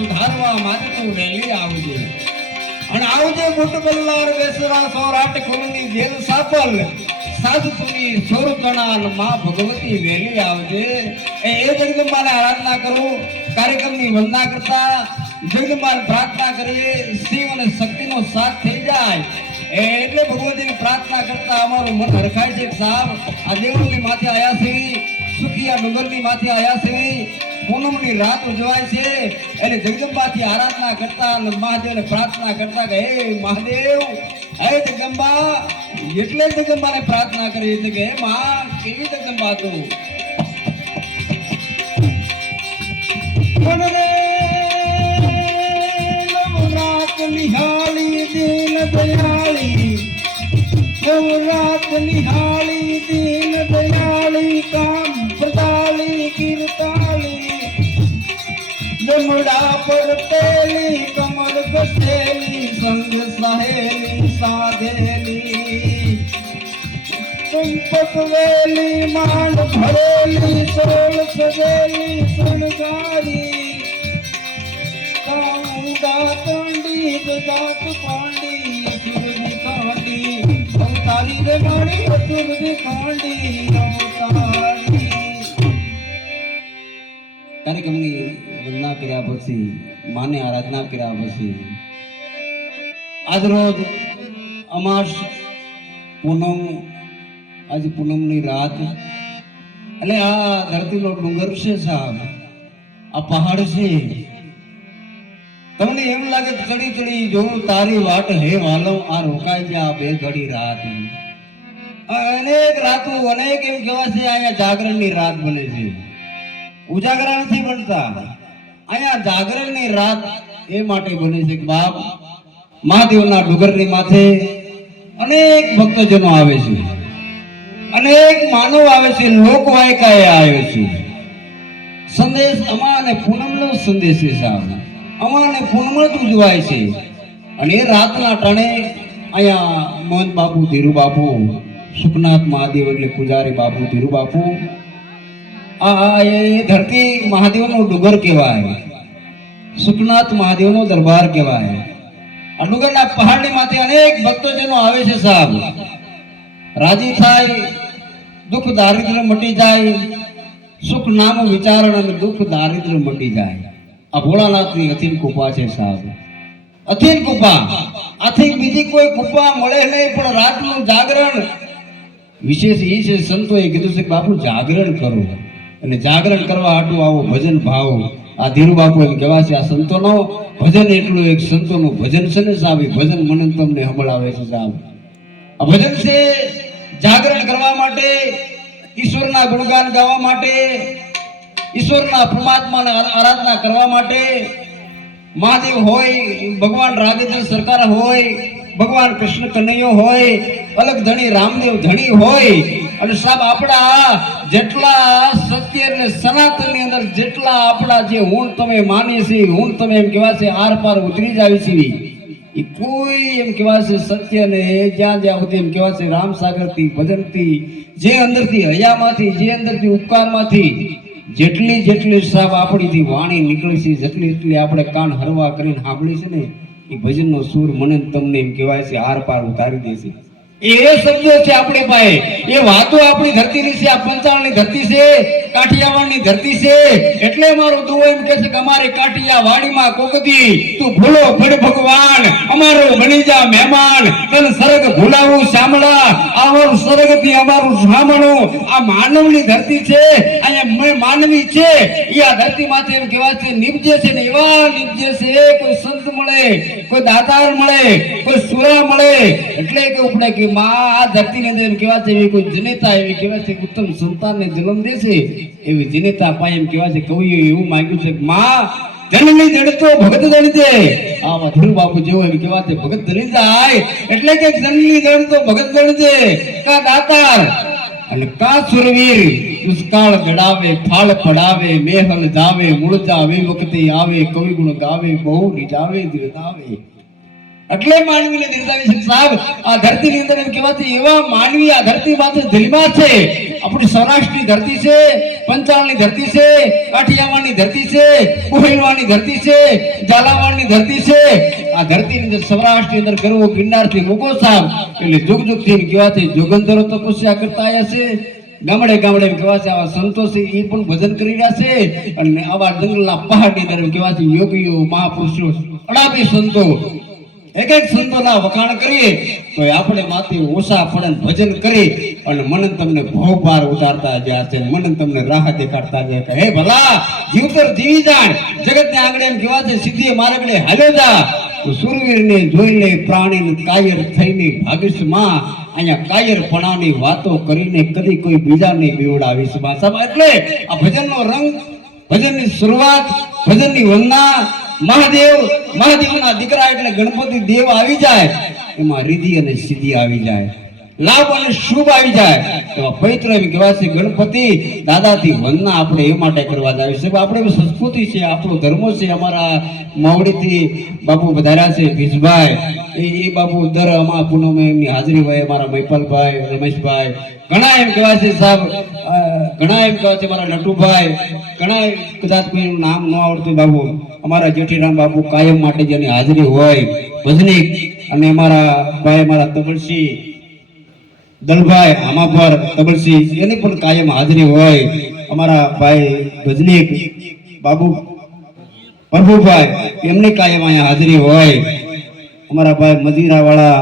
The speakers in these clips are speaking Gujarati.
સુધારવા માટે તું વહેલી આવજે અને આવજે બુટ બલ્લાર બેસરા સૌરાટ કુરની જેલ સાપલ સાધુ તુની સોરતણા માં ભગવતી વહેલી આવજે એ જગદંબાને આરાધના કરું કાર્યક્રમની વંદના કરતા જગદંબાને પ્રાર્થના કરીએ શિવ અને શક્તિનો સાથ થઈ જાય એટલે ભગવતીની પ્રાર્થના કરતા અમારું મન હરખાય છે સાહેબ આ દેવળની માથે આયા છે સુખિયા ડુંગરની માથે આયા છે પૂનમની રાત ઉજવાય છે એટલે જગદંબાથી આરાધના કરતા અને મહાદેવને પ્રાર્થના કરતા કે હે મહાદેવ હે જગદંબા એટલે જગદંબાને પ્રાર્થના કરીએ છીએ કે હે માં કેવી જગદંબા તું નિહાળી દીન દયાળી નવરાત નિહાળી દીન દયાળી કામ પ્રદાળી કીર્તાળી જમડા પર તેલી કમર ગસેલી સંગ સહેલી સાધેલી સંપત વેલી માંડ ભરેલી સોળ સજેલી શણગારી દાતંડી દાત પાંડી અસુરની કાંડી અવતારી રે માણી અસુરની કાંડી અવતારી કાર્યક્રમની વંદના કર્યા પછી માને આરાધના કર્યા પછી આજ રોજ અમાસ પૂનમ આજ પૂનમની રાત એટલે આ ધરતીનો ડુંગર છે સાહેબ આ પહાડ છે તમને એમ લાગે ચડી ચડી જોઉં તારી વાટ હે વાલમ આ રોકાઈ ગયા બે ઘડી રાત અનેક રાતો અનેક એમ કહેવાય છે અહીંયા જાગરણની રાત બને છે ઉજાગરા નથી બનતા અહીંયા જાગરણની રાત એ માટે બને છે કે બાપ મહાદેવના ડુંગરની માથે અનેક ભક્તજનો આવે છે અનેક માનવ આવે છે લોકવાયકાએ આવે છે સંદેશ અમાને પૂનમનો સંદેશ છે સાહેબ અમાને પૂનમ જ ઉજવાય છે અને એ રાતના ટાણે અહીંયા મોહન બાપુ ધીરુ બાપુ સુખનાથ મહાદેવ એટલે પૂજારી બાપુ ધીરુ બાપુ આ એ ધરતી મહાદેવનો ડુંગર કહેવાય સુખનાથ મહાદેવનો દરબાર કહેવાય આ ડુંગરના પહાડની માથે અનેક ભક્તજનો આવે છે સાહેબ રાજી થાય દુઃખ દારિદ્ર્ય મટી જાય સુખ નામ વિચારણ અને દુઃખ દારિદ્ર્ય મટી જાય આ ભોળાનાથની અથીન કૃપા છે સાહેબ અથીન કૃપા આથી બીજી કોઈ કૃપા મળે નહીં પણ રાતનું જાગરણ વિશેષ એ છે સંતોએ કીધું છે કે બાપુ જાગરણ કરો અને જાગરણ કરવા આટલું આવો ભજન ભાવ આ ધીરુ બાપુ એમ કહેવાય છે આ સંતોનો ભજન એટલું એક સંતોનું ભજન છે ને સાહેબ ભજન મને તમને સંભળાવે છે સાહેબ આ ભજન છે જાગરણ કરવા માટે ઈશ્વરના ગુણગાન ગાવા માટે ઈશ્વરના પરમાત્માને આરાધના કરવા માટે મહાદેવ હોય ભગવાન રાઘેન્દ્ર સરકાર હોય ભગવાન કૃષ્ણ કનૈયો હોય અલગ ધણી રામદેવ ધણી હોય અને સાહેબ આપણા જેટલા સત્ય અને સનાતનની અંદર જેટલા આપણા જે હું તમે માનીએ છીએ હું તમે એમ કહેવાય છે આર પાર ઉતરી જ આવી છીએ એ કોઈ એમ કહેવાય છે સત્ય ને જ્યાં જ્યાં સુધી એમ કહેવાય છે રામ સાગરથી ભજનથી જે અંદરથી હયામાંથી જે અંદરથી ઉપકારમાંથી જેટલી જેટલી સાહેબ આપણીથી વાણી નીકળી છે જેટલી જેટલી આપણે કાન હરવા કરીને સાંભળી છે ને એ ભજનનો સૂર મને તમને એમ કહેવાય છે આર પાર ઉતારી દે છે એ શબ્દો છે આપણી પાસે એ વાતો આપણી ધરતીની છે આ પંચાળની ધરતી છે કાઠિયાવાડની ધરતી છે એટલે મારો દુઓ એમ કહે છે કે અમારે કાઠિયાવાડીમાં કોકદી તું ભૂલો પડ ભગવાન અમારો બની જા મહેમાન તન સરગ ભૂલાવું શામળા અમારું સરગથી અમારું સામણું આ માનવની ધરતી છે અહીંયા માનવી છે એ આ ધરતીમાંથી એમ કહેવાય છે નિપજે છે ને એવા નિપજે છે કોઈ સંત મળે કોઈ દાતાર મળે કોઈ સુરા મળે એટલે કે ઉપડે કે માં આ ધરતીની અંદર એમ કહેવાય છે એવી કોઈ જનેતા એવી કહેવાય છે ઉત્તમ સંતાનને જન્મ દેશે એવી જનેતા પાસે એમ કહેવાય છે કવિએ એવું માંગ્યું છે કે માં જનની જડતો ભગત જણજે આવા ધીરુ બાપુ જેવો એમ કહેવાય છે ભગત જણી જાય એટલે કે જનની જડતો ભગત જણજે કા દાતાર અને કા સુરવીર દુષ્કાળ ગડાવે ફાળ પડાવે મેહલ જાવે મૂળજા વે વખતે આવે કવિ ગુણ ગાવે બહુ નિજાવે દિલદાવે એટલે માનવીને દિલદાવી છે સાહેબ આ ધરતીની અંદર એમ કહેવાય એવા માનવી આ ધરતી માથે દિલમાં છે આપણી સૌરાષ્ટ્રની ધરતી છે પંચાળની ધરતી છે, કાઠિયાવાડની ધરતી છે, કોહિલવાડની ધરતી છે, ઝાલાવાડની ધરતી છે. આ ધરતીની અંદર સૌરાષ્ટ્રની અંદર ગરવો ગિરનારથી મૂકો સાહેબ એટલે જુગ જુગથી કહેવાથી જોગંધરો તપસ્યા કરતા આવ્યા છે. ગામડે ગામડે કહેવાય છે આવા સંતો છે એ પણ ભજન કરી રહ્યા છે. અને આવા જંગલના પહાડની અંદર કહેવાય છે યોગીઓ મહાપુરુષો અડાબી સંતો એક એક સંતોના વખાણ કરીએ તો આપણે માથે ઓછા પડે ભજન કરી અને મન તમને ભવ પાર ઉતારતા ગયા છે, મન તમને રાહ દેખાડતા ગયા કે હે ભલા જીવતર જીવી જાય જગતને આંગણે એમ કહેવાય છે સીધી માર્ગડે હાલ્યો જા. તો સુરવીરને જોઈને પ્રાણીને કાયર થઈને ભાગીશ માં અહીંયા કાયરપણાની વાતો કરીને કદી કોઈ બીજાને બીવડાવીશ માં. એટલે આ ભજનનો રંગ, ભજનની શરૂઆત, ભજનની વંદના મહાદેવના દીકરા એટલે ગણપતિ દેવ આવી જાય એમાં રિદ્ધિ અને સિદ્ધિ આવી જાય, લાભ અને શુભ આવી જાય. તો પવિત્ર એમ કહેવાય છે ગણપતિ દાદાથી વંદના આપણે એ માટે કરવા જાય છે. આપણે સંસ્કૃતિ છે, આપણો ધર્મ છે. અમારા માવડીથી બાપુ વધાર્યા છે ભીસભાઈ, એ બાપુ દર અમારા પૂનમે એમની હાજરી હોય. અમારા મૈપાલભાઈ, રમેશભાઈ, ઘણા એમ કહેવાય છે સાહેબ, ઘણા એમ કહેવાય છે મારા નટુભાઈ, ઘણા કદાચ કોઈનું નામ ન આવડતું બાપુ અમારા જેઠીરામ બાપુ કાયમ માટે જેની હાજરી હોય ભજનિક. અને અમારા ભાઈ અમારા તબલસી દલભાઈ આમાભર તબલસી એની પણ કાયમ હાજરી હોય. અમારા ભાઈ ભજનિક બાબુ પ્રભુભાઈ એમની કાયમ અહીંયા હાજરી હોય. અમારા ભાઈ મદીરા વાળા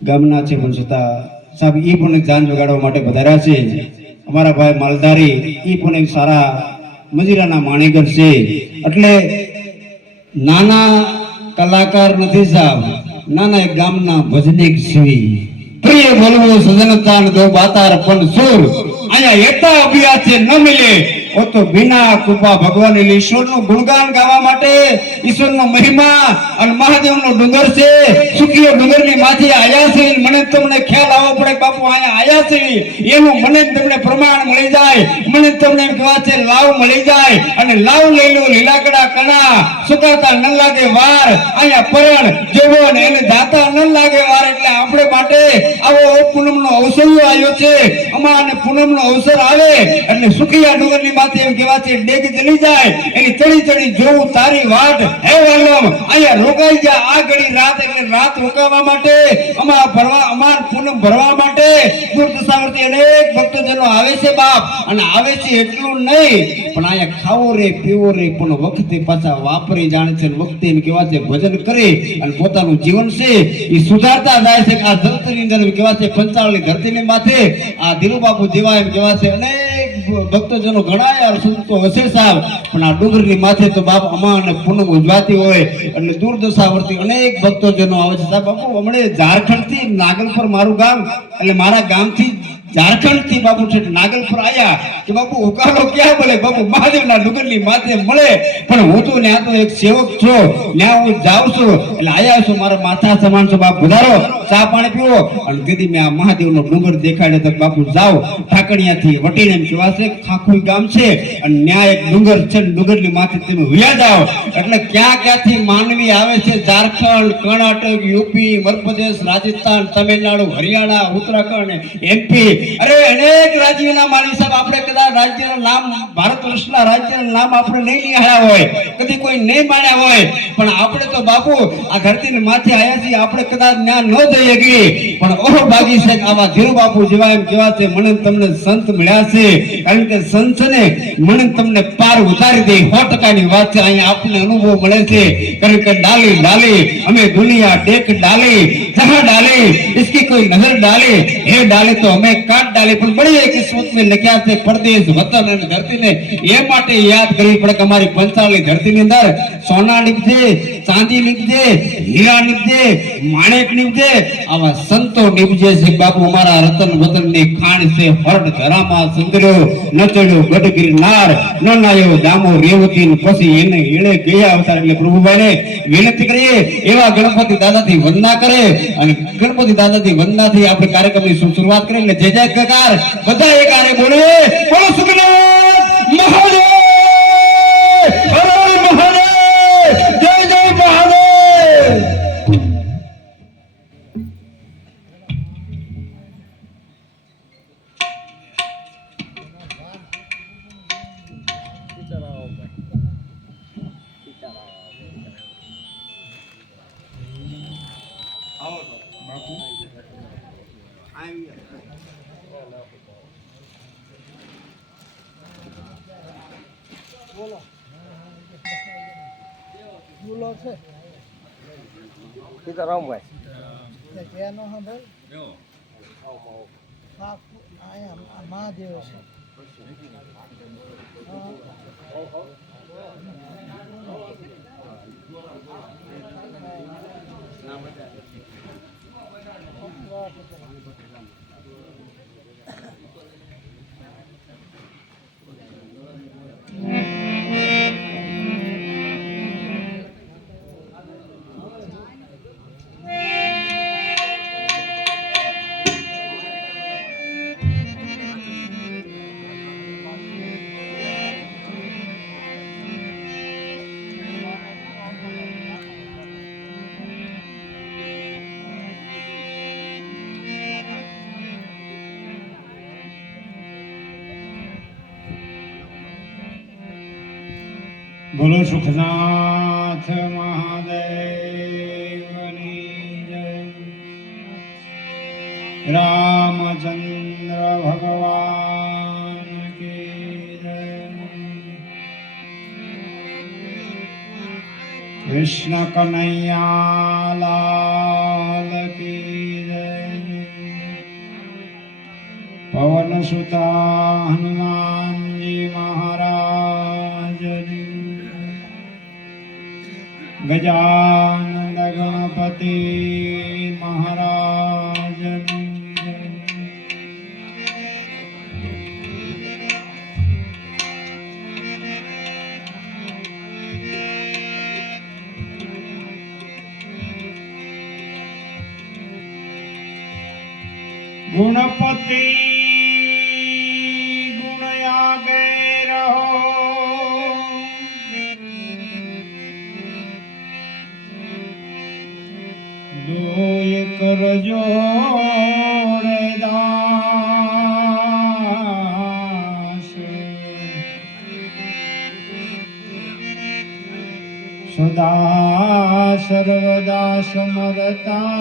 ગામના છે પણ છતાં સાહેબ એ પણ જાન જગાડવા માટે વધાર્યા છે. અમારા ભાઈ માલધારી એ પણ એક સારા મજીરાના માણેગર છે. એટલે નાના કલાકાર નથી સાહેબ, નાના એક ગામના ભજનિક છે. પ્રિય બોલવું સજનતાન દો બાતાર પણ સુર અહીંયા એતા અભ્યાસ ન મિલે ઓ તો બિના કૃપા ભગવાન ઈશ્વરનું ગુણગાન ગાવા માટે, ઈશ્વરનો મહિમા અને મહાદેવનો ડુંગર છે, સુખીઓ ડુંગરની માથે આયા છે. મને તમને ખ્યાલ આવવો પડે બાપુ અહીંયા આયા છે એનું મને તમને પ્રમાણ મળી જાય, મને તમને એમ કહેવાય છે લાવ મળી જાય. અને લાવ લઈ લો લીલાકડા કણા સુકાતા ન લાગે વાર, અહીંયા પરણ જેવો ને એને દાતા ન લાગે વાર. એટલે આપણે માટે આવો પૂનમનો અવસર આવ્યો છે. અમાને પૂનમનો અવસર આવે એટલે સુખીયા ડુંગરની એમ કહેવાય છે ડેગ જલી જાય એની ચડી ચડી જોવું તારી વાટ હે વાલમ અહીંયા રોકાઈ જા આ ઘડી રાત. એટલે રાત રોકાવા માટે અમાર પૂનમ ભરવા માટે દૂર દશાવરથી અનેક ભક્તજનો આવે છે બાપ. અને આવે છે એટલું નહીં પણ અહીંયા ખાવો રે પીવો રે પણ વખતે પાછા વાપરી જાણે છે, વખતે એમ કહેવાય છે ભજન કરે અને પોતાનું જીવન છે એ સુધારતા જાય છે. આ ધરતીની અંદર એમ કહેવાય છે પંચાળની ધરતીની માથે આ ધીરુબાપુ જેવા એમ કહેવાય છે અનેક ભક્તજનો ઘણા સંતો હશે સાહેબ, પણ આ ડુંગરની માથે તો બાપ અમા અને પૂનમ ઉજવાતી હોય એટલે દૂરદશાવરથી અનેક ભક્તોજનો આવે છે સાહેબ. બાપુ હમણે ઝારખંડથી નાગલપર મારું ગામ એટલે મારા ગામથી ઝારખંડથી બાપુ છે નાગલપુર આયા કે બાપુ ઉકાળો ક્યાં મળે બાપુ મહાદેવના ડુંગરની માથે મળે. પણ હું તો ત્યાં તો એક સેવક છું, ત્યાં હું જાઉં છું એટલે આયા છું મારા માથા સમાન છો બાપ વધારો ચા પાણી પીવો. અને કીધી મેં આ મહાદેવનો ડુંગર દેખાડ્યો તો બાપુ જાઓ ઠાકણિયાથી વટીને એમ કહેવાશે ખાખુઈ ગામ છે અને ન્યા એક ડુંગર છે, ડુંગરની માથે તમે વ્યા જાઓ એટલે ક્યાં ક્યાંથી માનવી આવે છે. ઝારખંડ, કર્ણાટક, યુપી, મધ્યપ્રદેશ, રાજસ્થાન, તમિલનાડુ, હરિયાણા, ઉત્તરાખંડ, એમપી, અરે અનેક રાજ્યોના માલી સાહેબ આપણે કદાચ રાજ્યના નામ ભારત વર્ષના રાજ્યના નામ આપણે નહીં નિહાળ્યા હોય, કદી કોઈ નહીં માણ્યા હોય, પણ આપણે તો બાપુ આ ધરતીની માથે આવ્યા છીએ. આપણે કદાચ ત્યાં ન જઈ શકીએ પણ ઓહો ભાગી છે આવા ધીરુ બાપુ જેવા એમ કહેવા છે મને તમને સંત મળ્યા છે. કારણ કે સંત ને મને તમને પાર ઉતારી દે 100% વાત છે. અહીંયા આપણને અનુભવ મળે છે. કારણ કે ડાલી ડાલી અમે દુનિયા દેખ ડાલી જહાં ડાલી इसकी कोई नजर डाली हे डाली तो हमें काट डाली. પણ બड़ी કિસ્મત में લખ્યા છે પરદેશ વતન અને ધરતીને એ માટે યાદ કરવી પડે કે અમારી પંચાળની ધરતીની અંદર સોના નીપજે, ચાંદી નીપજે, હીરા નીપજે, માણેક નીપજે, આવા સંતો નીપજે છે બાપુ. અમારા રતન વતનની ખાણ છે હરડ ધરામાં સુંદર્યો નચડ્યો ગઢગીર નાર ન નાયો દામો રેવતી પછી એને એળે ગયા અવતાર. એટલે પ્રભુભાઈને વિનંતી કરીએ એવા ગણપતિ દાદાથી વંદના કરે અને ગણપતિ દાદાથી વંદનાથી આપણે કાર્યક્રમની શરૂઆત કરીએ. એટલે જય જયકાર બધા એક આરે બોલે બોલો સુખનાથ મહાદેવ, હર હર મહાદેવ, જય જય મહાદેવ. બોલો છે સીતારામભાઈ ક્યાંનો હા ભાઈ અહીંયા મહાદેવ છે બોલો સુખનાથ મહાદેવની જય. રામચંદ્ર ભગવાન કી જય. કૃષ્ણ કનૈયા લાલ કી જય. પવન સુતા હનુમાનજી મહારાજની. ગજાનંદ ગણપતિ મહારાજની જય. ગુણપતિ ગુણ આગે રહો. દોય કરજો રે દાસ. સદા સર્વદા સમરતા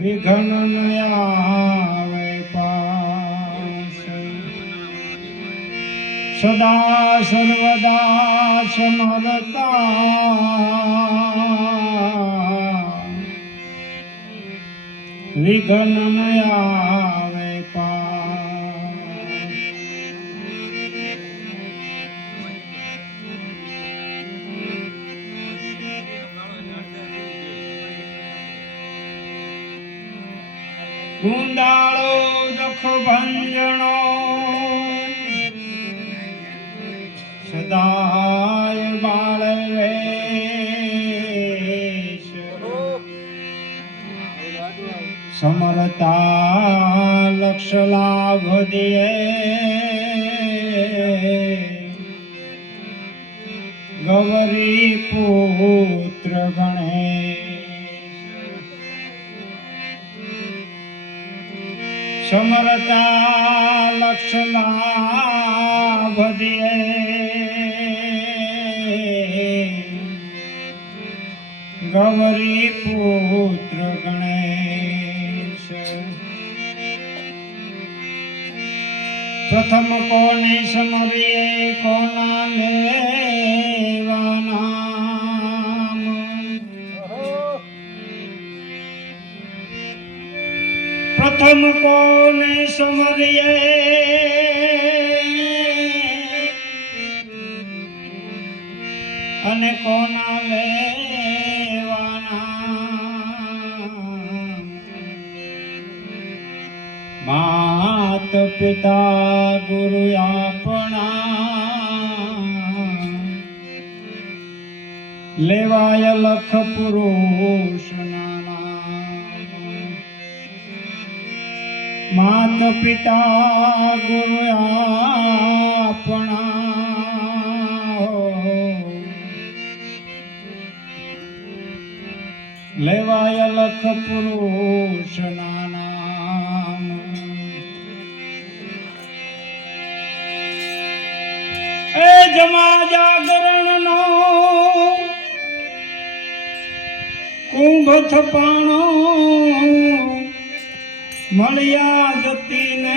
વિઘ્ન ન આવે પાસ. સદા સર્વદા સમરતા વિઘ્ન ન આવે પાસ. ગુંદાળો દુઃખ ભંજણો સદાય બાળવેશ. સમરતા લક્ષ લાભ દિયે ગૌરી પુત્ર ગણેશ. સમરતા લક્ષ લાભ દિયે ગૌરી પુત્ર ગણેશ. પ્રથમ કોને સમરીએ કોના લેવા નામ. પ્રથમ કોને સમરીએ અને કોના લેવાના. માત પિતા ગુરુ આપણા લેવાય લખ પુરુષ નાના. માત પિતા ગુરુ આપણા લેવાય લખ પુરુષ નામ. એ જમા જાગરણ નો કુંભ થપાણો મળ્યા જતી ને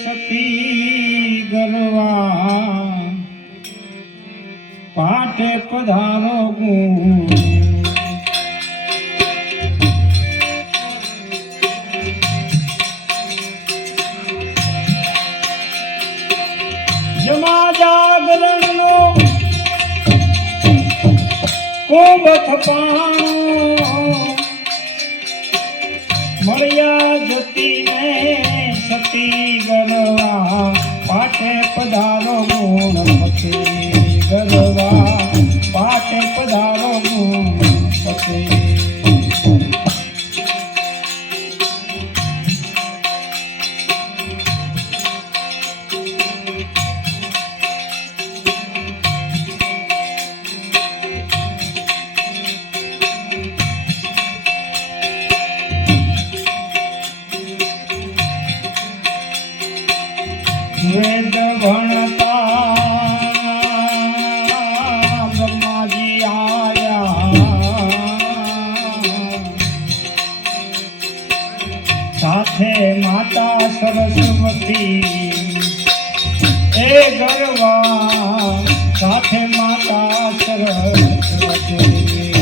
સતી ગરવા પાટે પધારો ગુણ જમા જાગરણનો કુંભ થપાણો મળ્યા જતીને સતી ગરવા પાટે પધારો ગુણપતિ ગરવા પાટે પધારો ગુણપતિ વેદ ભણતા બ્રહ્માજી આયા સાથે માતા સરસ્વતી એ ગરવા સાથે માતા સરસ્વતી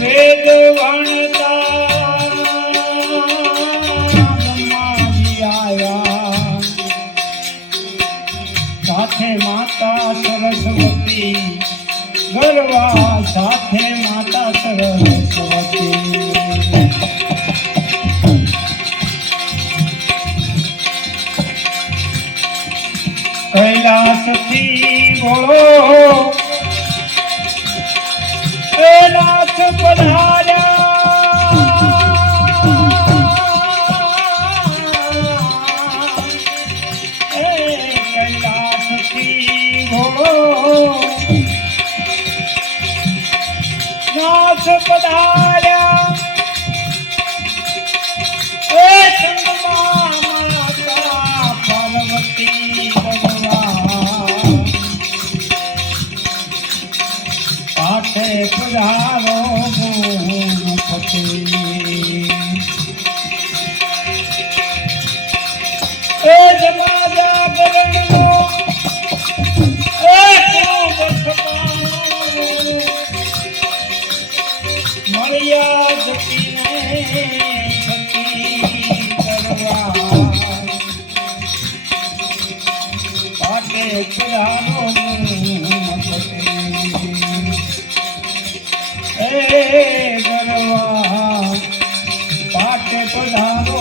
વેદ ભણતા સાથે માતા સરસ્વતી ગરવા સાથે માતા સરસ્વતી કૈલાસથી બોલો એ નાથ પધાર્યા એ ચંદ્રમા માતા પાર્વતી ભગવાન પાટે પધારો ગુણપતિ એ જમા જાગરણનો મળ્યા જતીને સતી કરવા પાટે પધારો ગુણપતિ એ ગરવા પાટે પધારો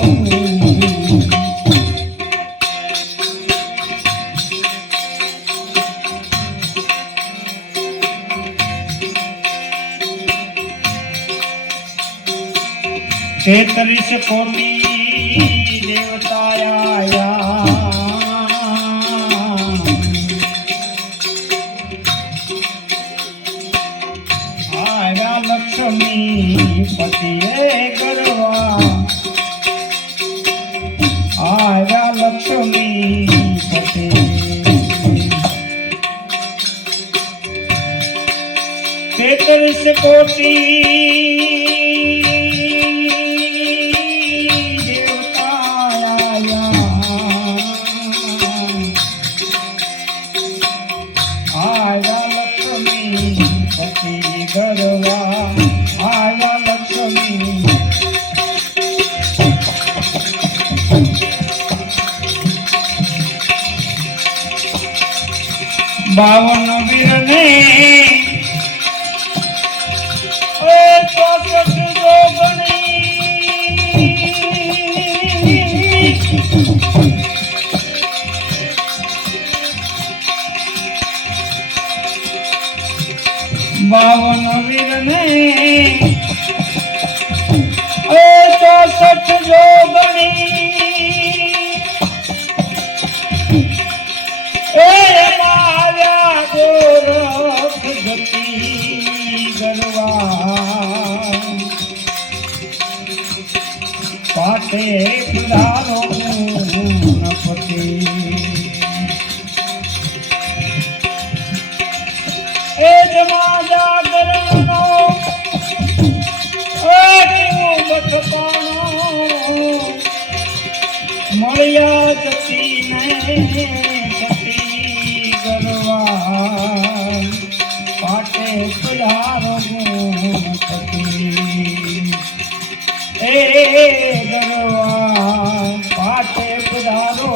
તેત્રીસ કોટી દેવતા આયા લક્ષ્મી પતિએ ગરવા આયા લક્ષ્મી પતિ તેત્રીસ કોટી ગરવા આયા લક્ષ્મી બાવન વીરને એ ચોસઠ જોગણી બાવન વીરને એ ચોસઠ જોગણી એ આવ્યા ગોરખ ગતિ ગરવા પાટે પધારો મળ્યા જતી ને સતી ગરવા પાટે પધારો ગુણપતિ એ ગરવા પાટે પધારો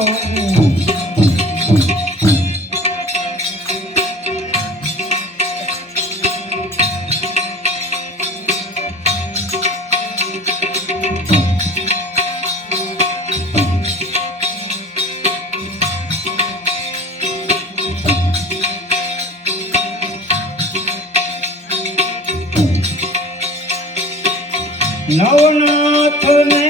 નવનાથ ને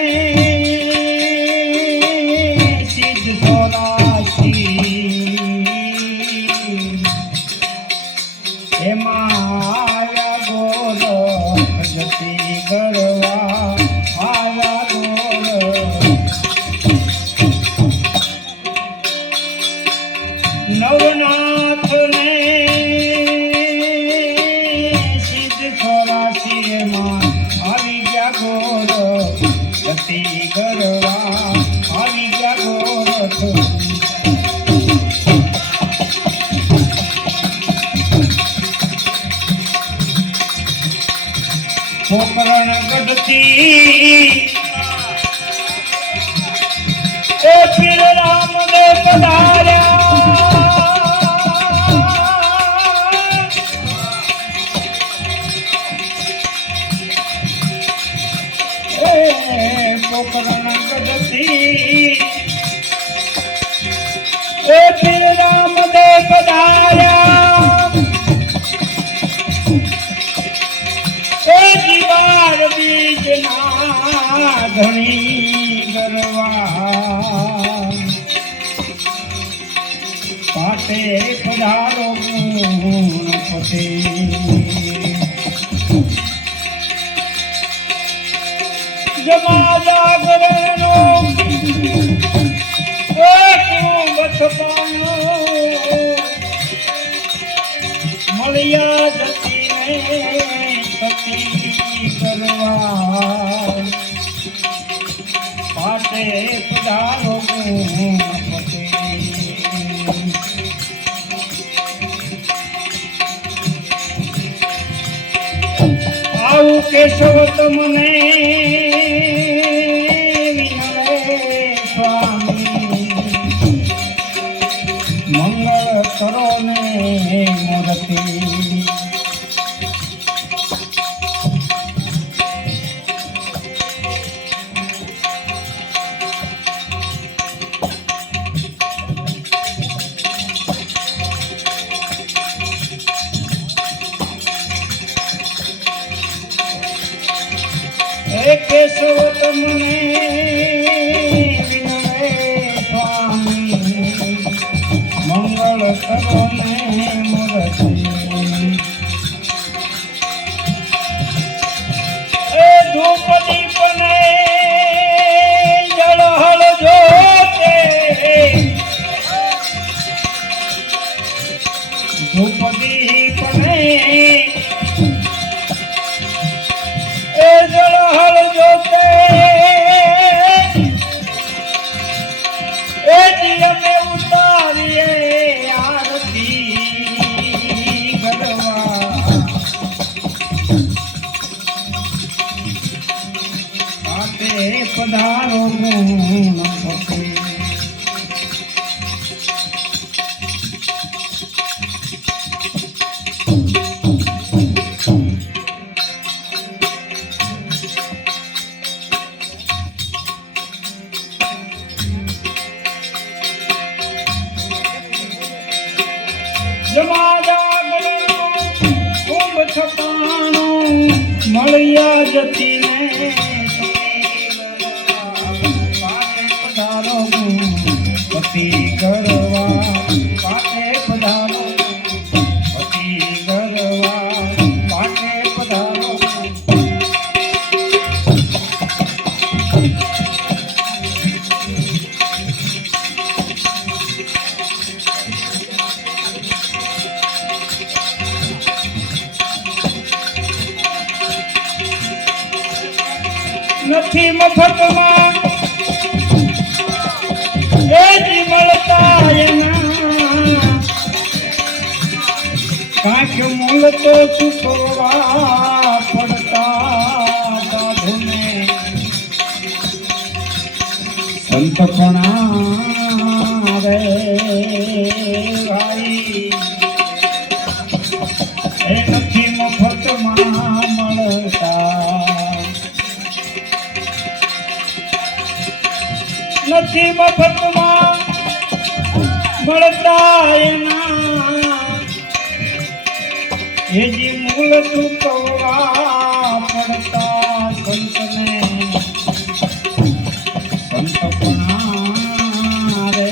સિદ્ધ સોરાશી એમાં આવ્યા ગોરખ જતી ગરવા આવ્યા ગોરખ નવનાથ ને સિદ્ધ સોરાશી એમાં આવી ગયા ગોરખ જતી ગરવા આવી ગયા ગોરખ પોકરણ ગઢથી એ પીર રામ ને પધાર્યા પોકરણ ગઢથી એ પીર રામ ને પધાર્યા એ દીવાર બીજના ધણી ગરવા પાટે પધારો ગુણપતિ જમા જાગરણો મળ્યા જતી ને સતી કરવા પાટે પધારો ગુણપતિ આવું કેશવ તમને મંગળ કરો ને મૂર્તિ હે કેશવ તમને વિનવે સ્વામી મંગળ કરો ને મૂર્તિ એ ધૂપ દીપ ને જળ હળ જોતે ધૂપ દીપ ને એ જળ હળ જોતે એ દિયા મે ઉતારીએ આરતી ગરવા પાટે પધારો ગુણપતિ જમા જાગરણો કુંભ છપાણું મળ્યા જતી ને પધારો પતિ ગરવા પાટે પધારો પતિ ગરવા પાટે પધારો નથી મફતમાં કે મૂળ તો ચૂકવવા પડતા સાધુને સંતપણા રે ભાઈ એ નથી મફતમાં મળતા નથી મફતમાં મળતા એના એ જે મૂળ ચૂકવવા પડતા સંતને સંતપણા રે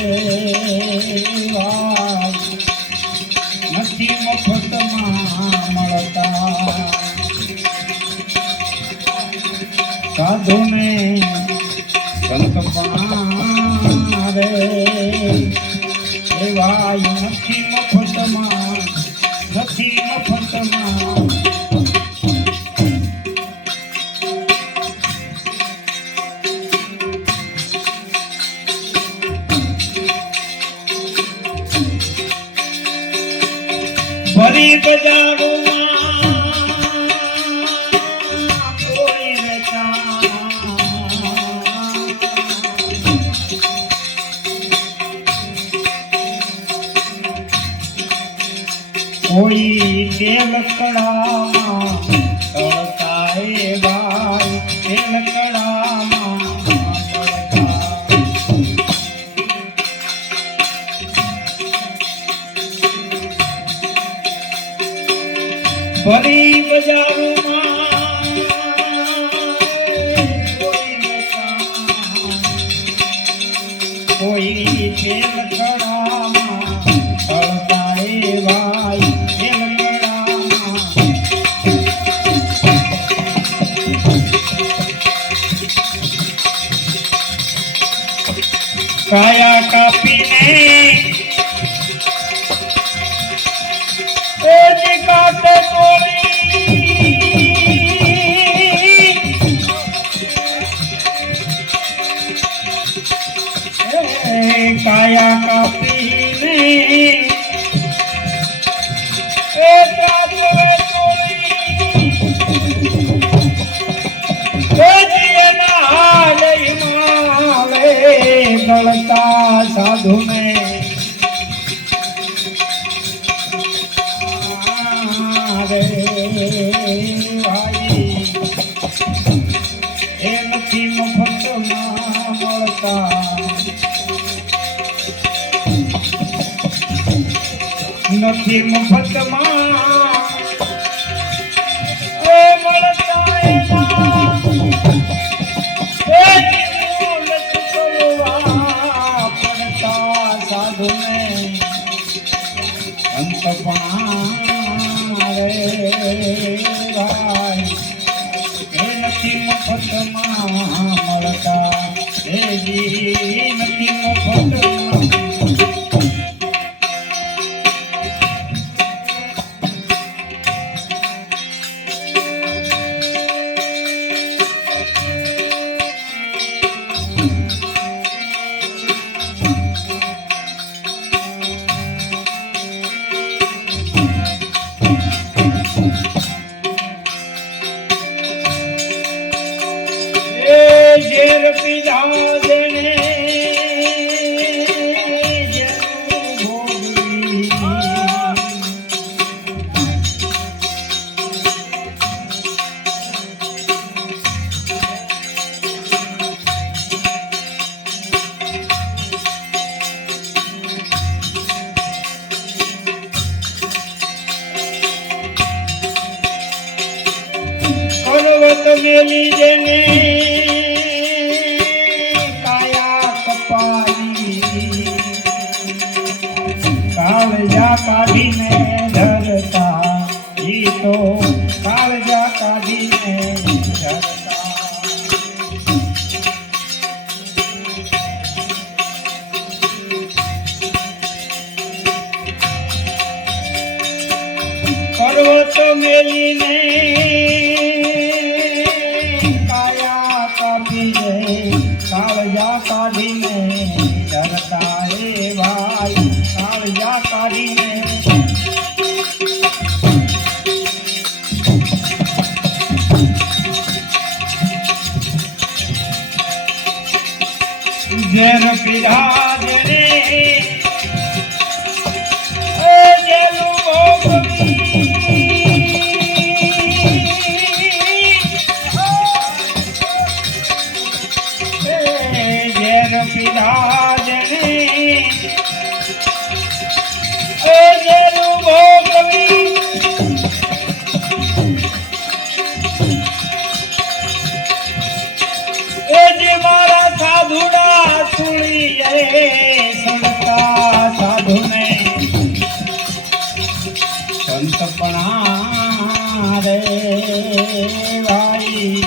ભાઈ નથી મફતમાં મળતા સાધુને સંતપણા રે ભાઈ નથી મફતમાં નથી મફતમાં ભરી બજારોમાં કોઈ વેચાણ કોઈ તેલ કડામાં તળતા એ ભાઈ તેલ કડામાં ભરી બજારોમાં કોઈ તેલ કડામાં તળતા એ ભાઈ તેલ કડામાં કાયા કાપીને ઓજી કાટે તોડી કાયા કાપીને એ ત્રાજવે તોડી ઓજી એના હાલે હિમાલે ગળતા સાધુને રે ભાઈ એ નથી મફતમાં મળતા નથી મફતમાં એ મળતા એના એ મૂળ ચૂકવવા પડતા સાધુને અંતપણા રે ભાઈ એ નથી મફતમાં મળતા એ જી નથી મફતમાં ઝેર પીધા દેને જેનું ભોગવી પર્વત મેલી જેને કાળજા કાઢીને ધરતા ઈ તો કાળજા કાઢીને ધરતા પર્વત મેલીને કાયા કાઢીને કાળજા કાઢીને ધરતા એ ભાઈ કાળજા કાઢીને ઝેર પીધા જેને એ જેનું ભોગવી ઝેર પીધા જેને એ જેનું ભોગવી એ જે મારા સાધુડા સુળી સડતા સાધુને સંતપણા રે ભાઈ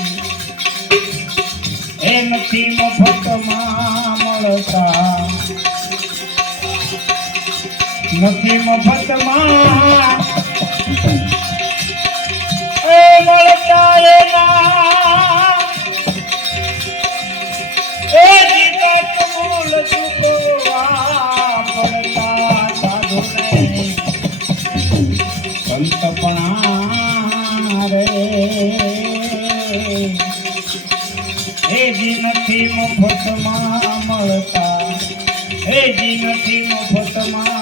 એ નથી મફતમાં મળતા નથી મફતમાં એ મળતા એના એ જીતા કબૂલ ચૂકવા પડતા સાધુને સંતપણા રે એ જી નથી મફતમાં મળતા એ જી નથી મફતમાં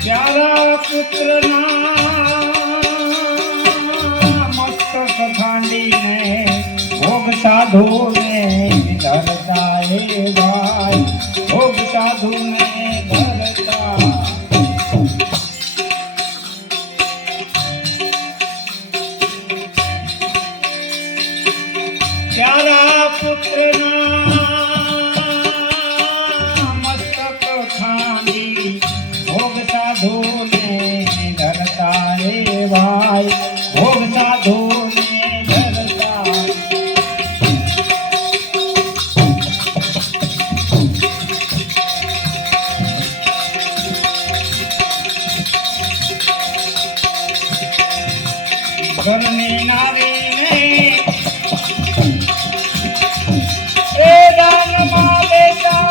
પ્યારા પુત્રના મસ્તક ખાંડીને ભોગ સાધુને ધરતા હે ભાઈ ભોગ સાધુને ધરતા પ્યારા પુત્રના મસ્તક ખાંડી ભોગ સાધુને ધરતા રે ભાઈ ભોગ સાધુને ધરતા ઘરની નારીને એ દાનમાં બેટા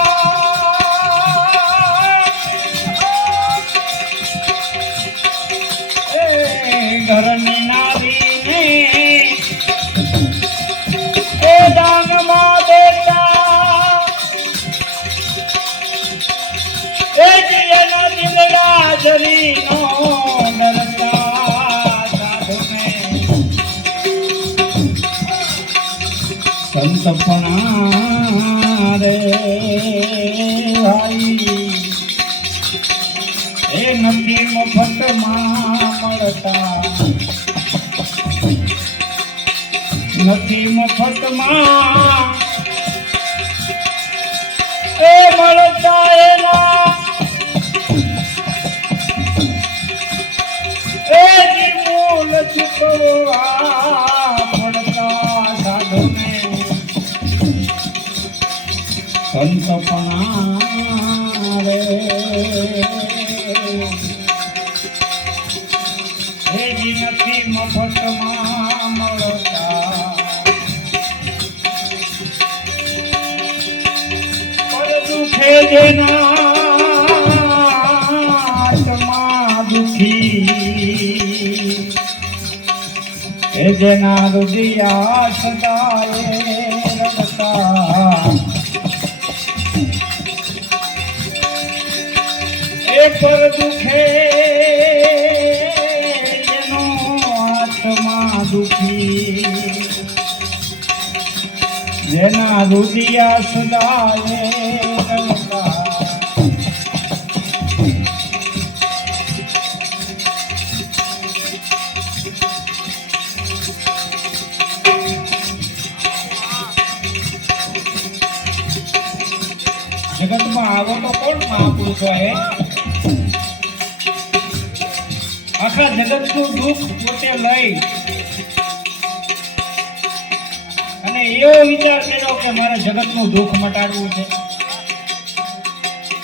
ઘરની નારીને એ દાનમાં દેતા એ જીએના દિલડા જરીનો ડરતા સાધુને સંતપણા રે ભાઈ એ નથી મફતમાં મળતા નથી મફતમાં એ મળતા એના એ જી મૂળ ચૂકવા પડતા સાધુને સંતપણા રે એ જી નથી મફતમાં મળતા પર દુખે જેના આત્મા દુખી એ જેના હૃદયા સદાય રડતા એ પર દુખે એનો આત્મા દુખી જેના હૃદયા સદાય રડતા જગતમાં આવો તો કોણ મહાપુરુષો હે આખા જગતનું દુઃખ પોતે લઈ અને એવો વિચાર કર્યો કે મારે જગતનું દુઃખ મટાડવું છે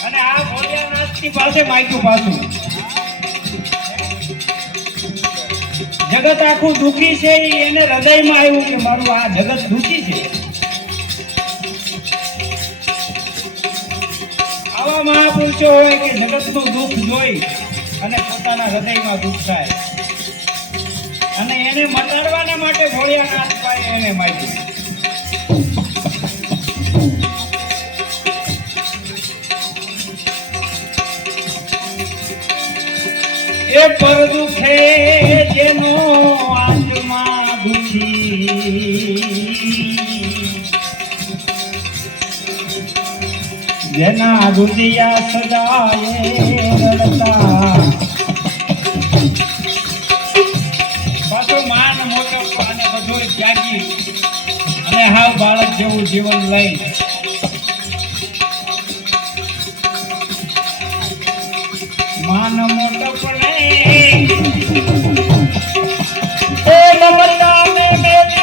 અને આ ભોળિયાનાથની પાસે માગ્યું પાછું જગત આખું દુઃખી છે એને હૃદયમાં આવ્યું કે મારું આ જગત દુઃખી છે. આવા મહાપુરુષો હોય કે જગતનું દુઃખ જોઈ અને પોતાના હૃદયમાં દુઃખ થાય અને એને મટાડવાના માટે ભોળિયાનાથ પાસે એને માગ્યું. એ પર દુખે જેનો આત્મા દુખી, જેના હૃદયા સદાય રડતા. પાછો માન મોટો અને બધું ત્યાગી અને હાવ બાળક જેવું જીવન લઈ માન મોટો પડે એ મમતા મે મેરી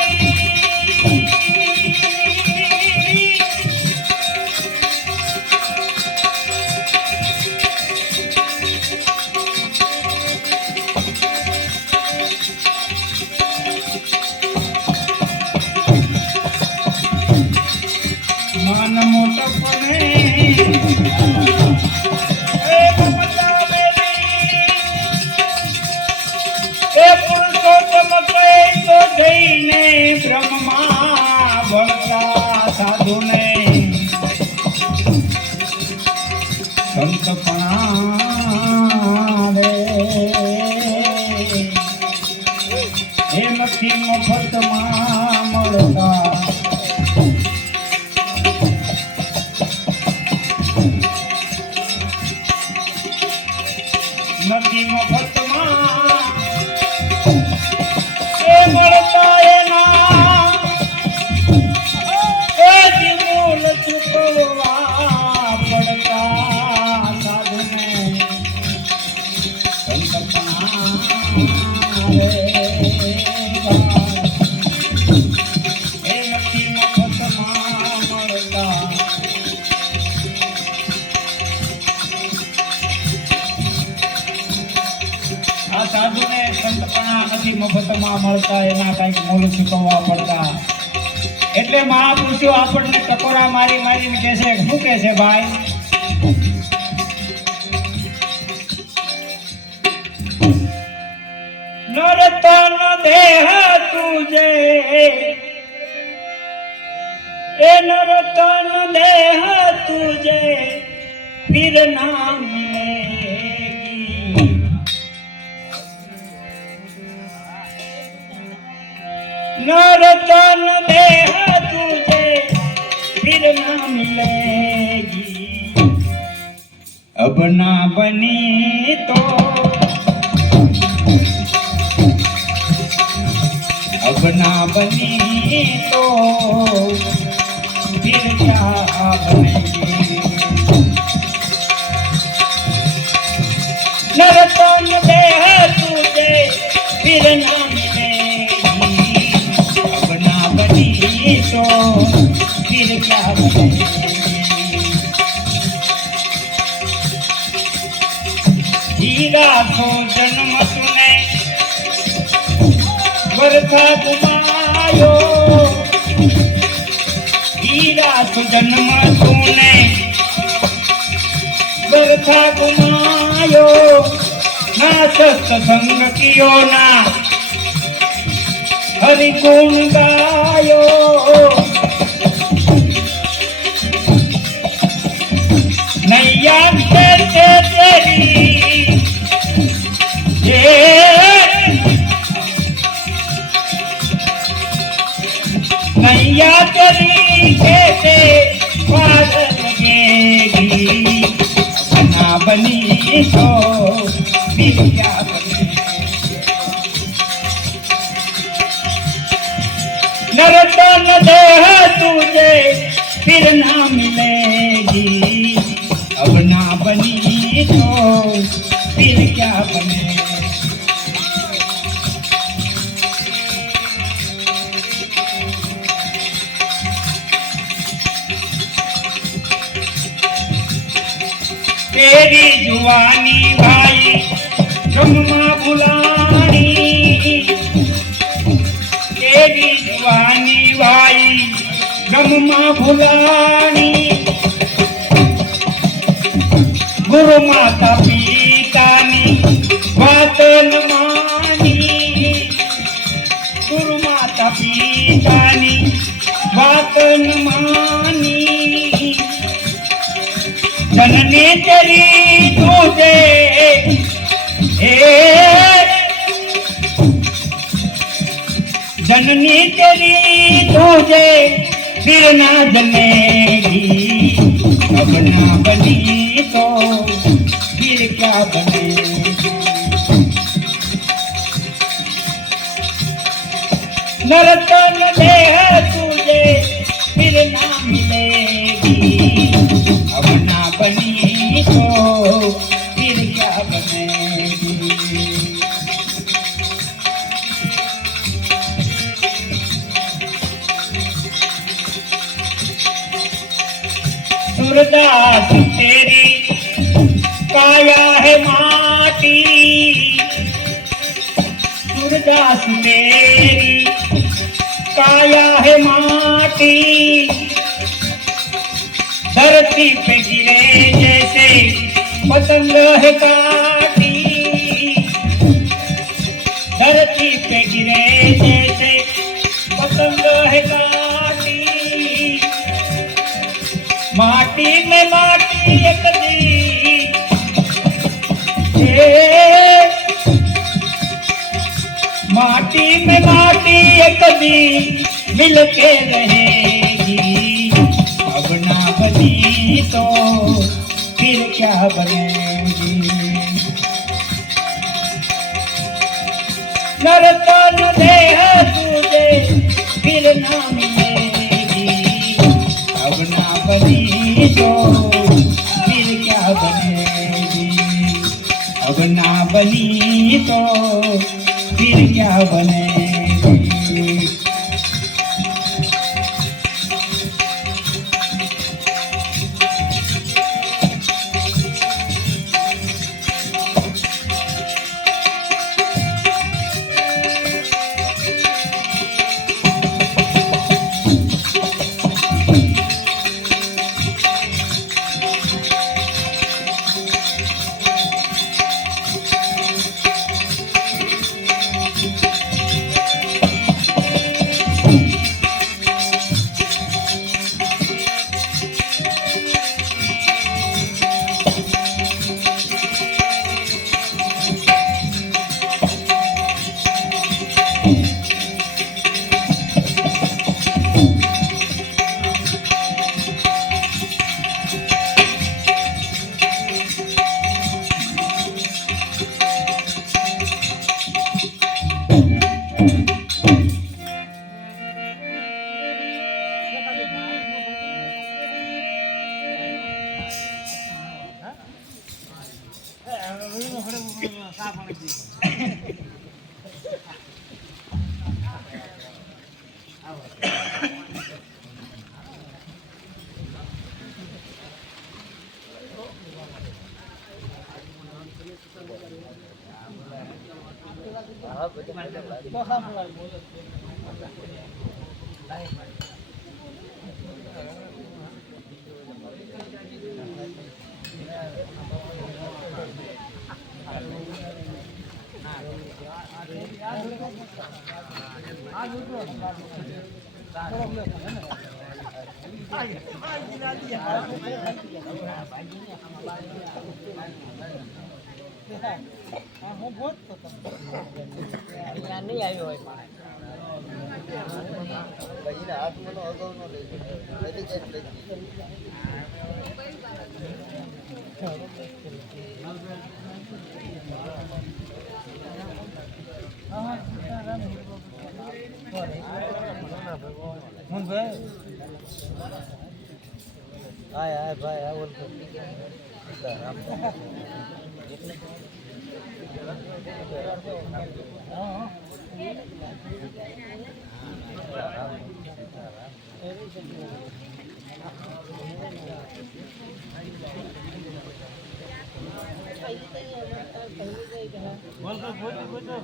માન મોટો પડે એ મમતા એ પુરુષોત્તમ કહે તો જઈને બ્રહ્મા ભણતા સાધુને સંતપણા રે એમથી મફતમાં મળતા. નથી મફતમાં એ મળતા એના એ જીવન ચૂકવવા પડતા સાધુને સંતપણા રે એ નથી મફતમાં મળતા. આ સાધુને સંતપણા નથી મફતમાં મળતા, એના કઈક મૂળ ચૂકવવા પડતા. એટલે મહાપુરુષો આપણને ટકોરા મારી મારીને કહે છે, શું કહે છે ભાઈ? નરતન દેહ તુજે એ નરતન દેહ તુજે ફિર ના મિલેગી. नरतन देह तुझे फिर ना मिलेगी. अब ना बनी तो अब ना बनी तो फिर क्या बनेगी. नरतन देह तुझे फिर ना तो फिर क्या हीरा को जन्म तूने वर्षा घुमायो. हीरा को जन्म तूने वर्षा घुमायो. ना सत्संग कियो ना हरि गुण गायो. नैया तेरे तेरी नैया तेरी खेते पार लगेगी. ना बनी तो फिर क्या बनेगी. नरतन देह तुझे फिर ना मिलेगी. अब ना बनी तो फिर क्या बने. तेरी जुवानी भाई ब्रह्मा बुलानी. તેરી જુવાની વાઈ ગમમાં ભૂલાણી ગુરુ માતા પિતાની વાત ન માની ગુરુ માતા પિતાની વાત ન માની જનની તેરી તુજે હે जननी तेरी तुझे फिर ना जनेगी अब ना बनी तो फिर क्या बनेगी नरतन देह तुझे फिर ना मिलेगी अब ना बनी तो फिर क्या बनेगी सूरदास तेरी काया है माटी सूरदास तेरी काया है माटी धरती पे गिरे जैसे पतंग है काटी धरती पे गिरे जैसे पतंग है काटी माटी में माटी एक दी माटी में माटी एक दी मिलके रहेगी अब ना बनी तो फिर क्या बनेगी नरतन देह तुझे फिर ना मिलेगी अब ना बनी तो फिर क्या बनेगी अब ना बनी तो फिर क्या बनेगी હું ગોતતો હતો. અહીંયા નહીં આવ્યો હોય ભાઈ હાય ભાઈ આ બોલ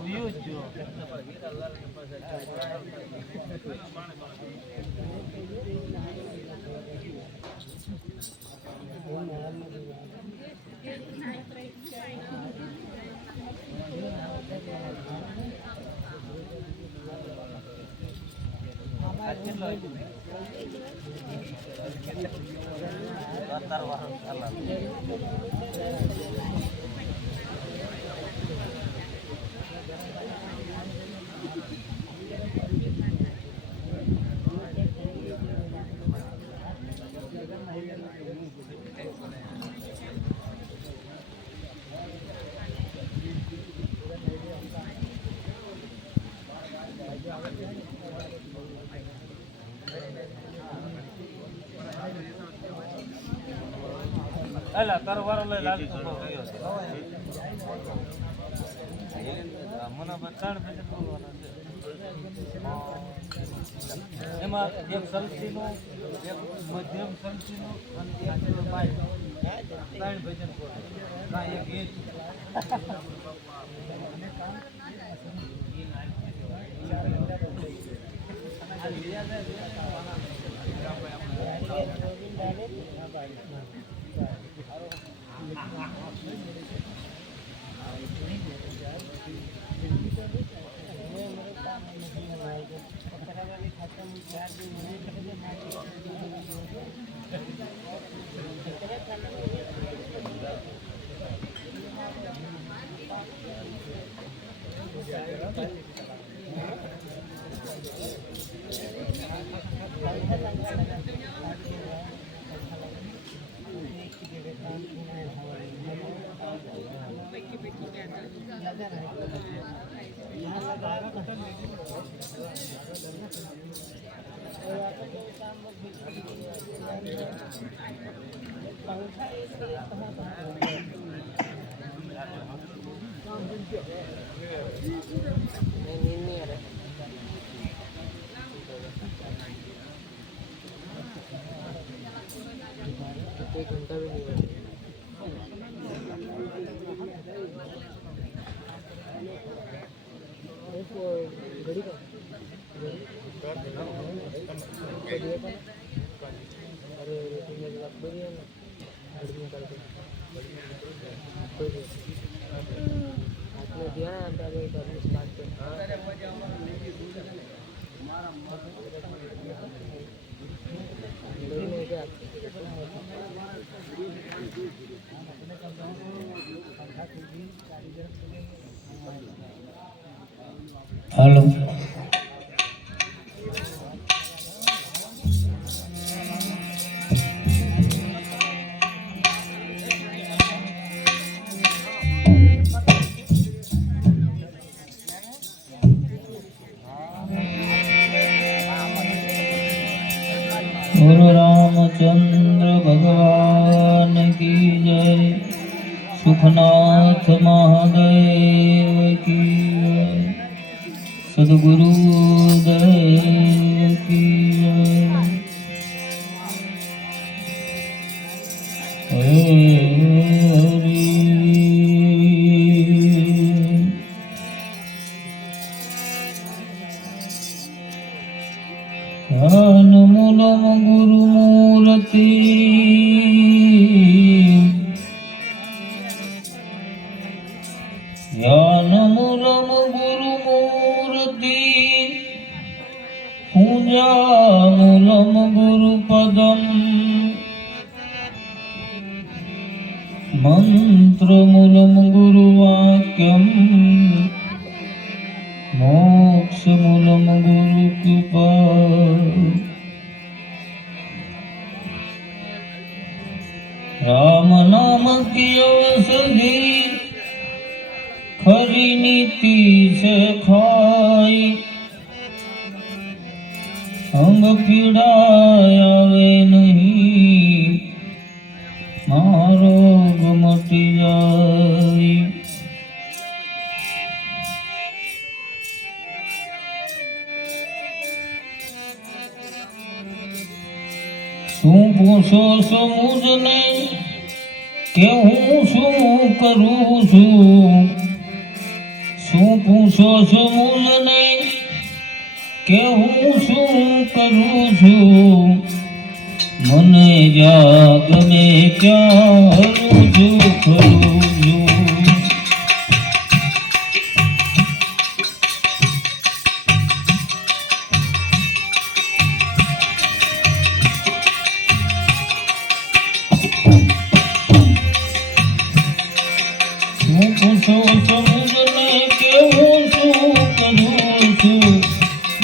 વ્યૂઝ જો એલા તારો વારો લઈ લાલ તો મને બતાડ બે બોલવાના છે એમાં એક સલસીનું એક મધ્યમ સલસીનું અને એક બાઈ ત્રણ ભજન બોલ કાંઈ એક ગીત હાલો गुरु रामचंद्र भगवान की जय सुखनाथ महादेव की जय सदगुरु देव की जय हरि ध्यान मूलम गुरु मूर्ति ध्यान मूलम गुरु मूर्ति पूजा मूलम गुरु पदम मंत्र मूलम गुरु वाक्यम मोक्ष मूलम गुरु कृपा राम नाम की औषधि खरी नीति से खाई अंग पीड़ावे नहीं महारोग मटी जाई શું પૂછો છો મુજને કે હું શું કરું છું શું પૂછો છો મુજને કે હું શું કરું છું મને જાગને ક્યાં હરું છું ખરું છું હું પૂછો સમુદ્રને કે હું શું કરું છું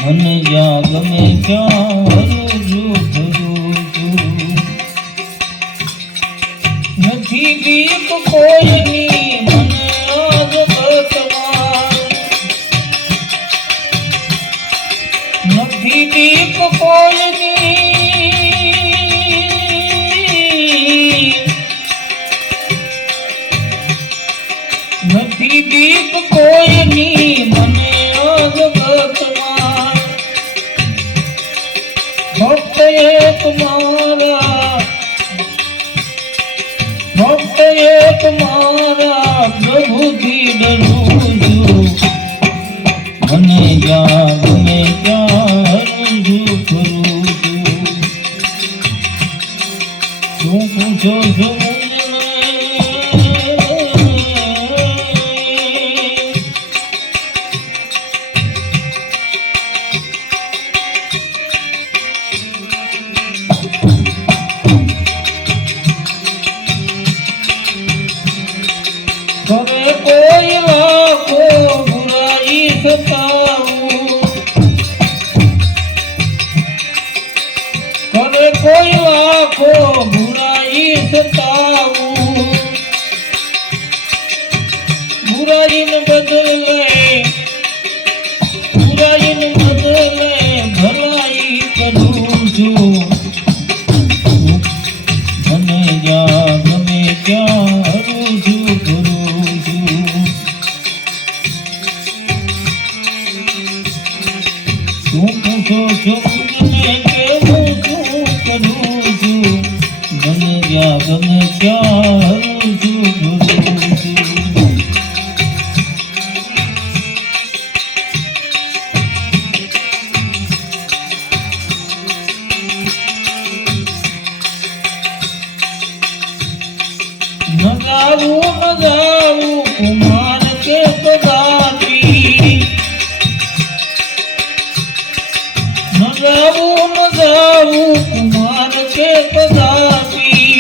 મને જાગને ક્યાં હરું છું ખરું છું નથી બીક કોઈની મને આજ વર્તમાન નથી બીક કોઈની નથી બીક કોઈની મને આજ વર્તમાન ભક્ત એક મારા ભક્ત એક મારા પ્રભુથી ડરું છું મને જ્યાં ગમે ત્યાં હરું છું ફરું છું શું પૂછો છો કરે કોઈ લાખો બુરાઈ સતાવું કરે કોઈ લાખો બુરાઈ સતાવું બુરાઈને બદલે ભલાઈ કરું છું મને જ્યાં ગમે ત્યાં હરું છું કરું છું શું પૂછો છો મને કે હું શું કરું છું મને જ્યાં ગમે ત્યાં હરું છું કરું છું ન જાવું કુમાર કે કદાપી ન જાવું કુમાર કે કદાપી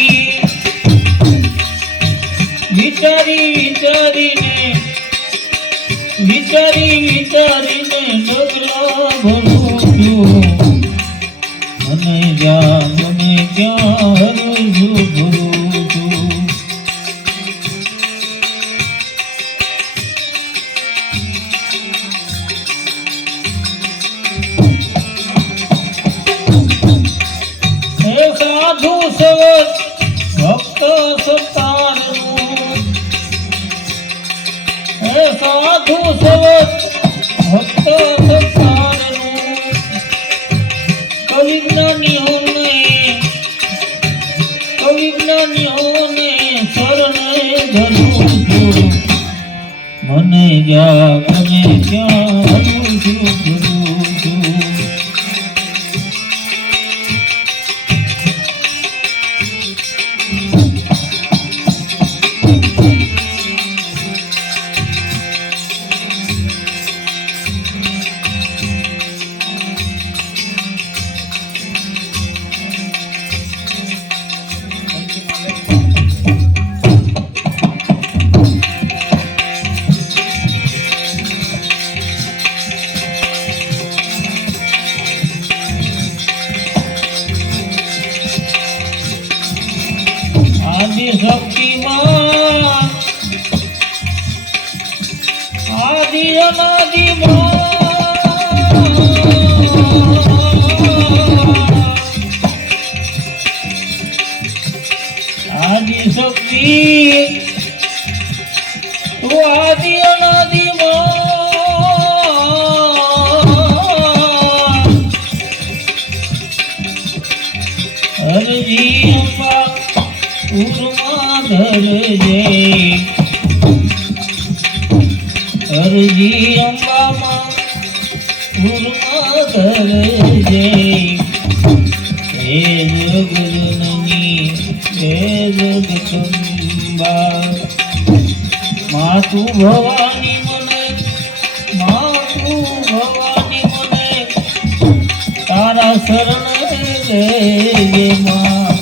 વિચારીને ડગલા ભરું છું મને જ્યાં ગમે ત્યાં હરું છું ભરું છું હે સાધુ સવત ભક્ત સતારનું હે સાધુ સવત ભક્ત સતારનું કવિજ્ઞાનીઓને શરણે ધરું છું મને જ્યાં ગમે ત્યાં હરું છું ભરું છું આદિ શક્તિમાં આદિ અનાદિમાં આદિ શક્તિ તું આદિ અનાદિમાં હરજી અંબા ઉરમાં ધરજે હરજી અંબામાં ઉરમાં હે જગજનની હે જગદંબા માતું ભવાની મને તારા શરણ લેજે માં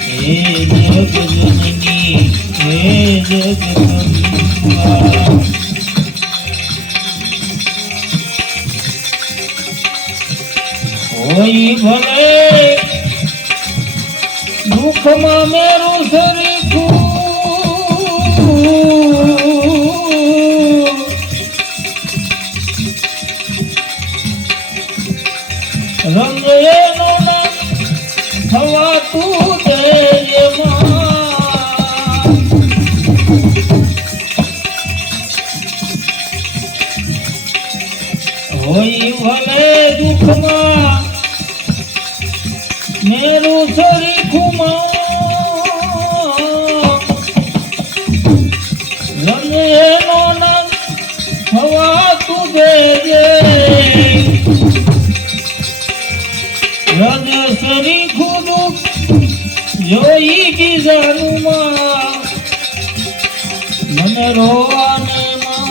હે જગજનની હે જગદંબા કોઈ ભલે દુઃખમાં મેરું સરીખું રંગ એનો ના થવાતું દેજે માં હોય ભલે દુઃખમાં મેરું સરીખું રંગ એનો ના થવાતું દેજે રજ સરીખું દુઃખ જોઈ બીજાનું માં મને રોવાને માં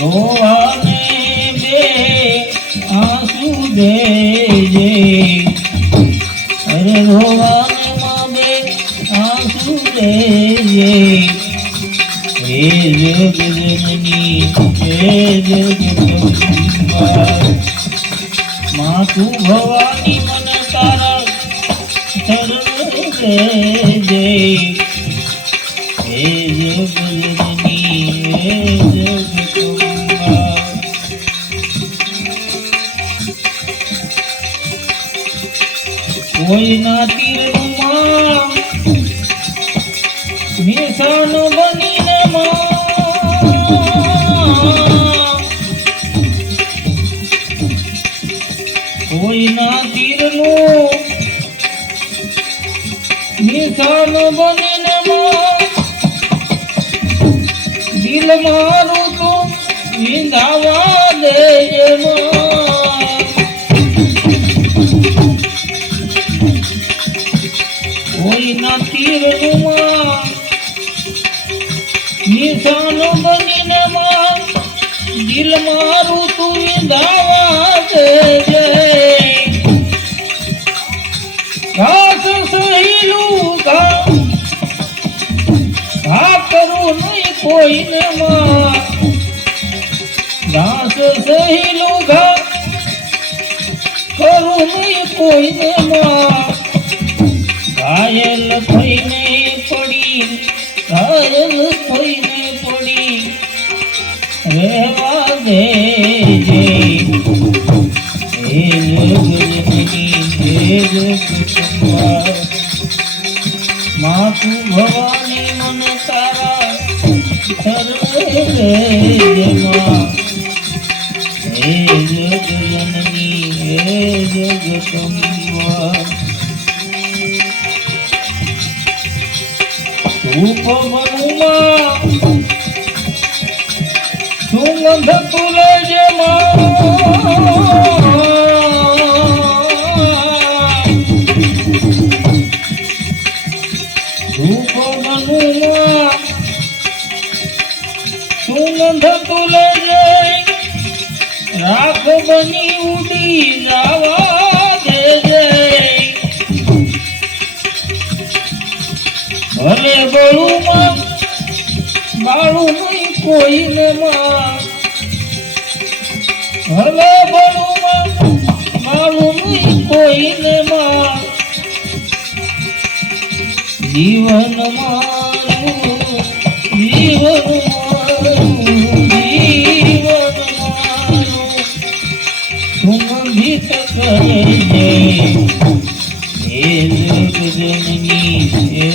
રોવાને બે આંસુ દેજે અરે રોવાને માં બે આંસુ દેજે હે જગજનની હે જગદંબા માતું ભવાની મને તારા શરણ લેજે હે જગજનની હે જગદંબા કોઈના તીરનું માં નિશાન બનીને કોઈના તીરનું નિશાન બનીને દિલ મારું તું વિંધાવા દેજે કોઈના તીરનું નિશાન બનીને માં દિલ મારું તું વિંધાવા દેજે ઘાસ સહેલું ઘા કરું નહીં કોઈને માં ઘાસ સહેલું ઘા કરું નહીં કોઈને માં ઘાયલ થઈને પડી રહેવા દેજે હે જગજનની હે જગદંબા માતું ભવાની મને તારા શરણ લેજે માં હે જગજનની હે જગદંબા ધૂપ મનુમાં સુગંધ તુલજે ધૂપ મનુમાં સુગંધ તુલજે રાખ બની ઉડી જવા દેજે ભલે બળુમાં બાળું નહીં કોઈને માં ભલે બળુમાં બાળું નહીં કોઈને માં જીવન મારું સુગંધિત કરજે હે જગજનની હે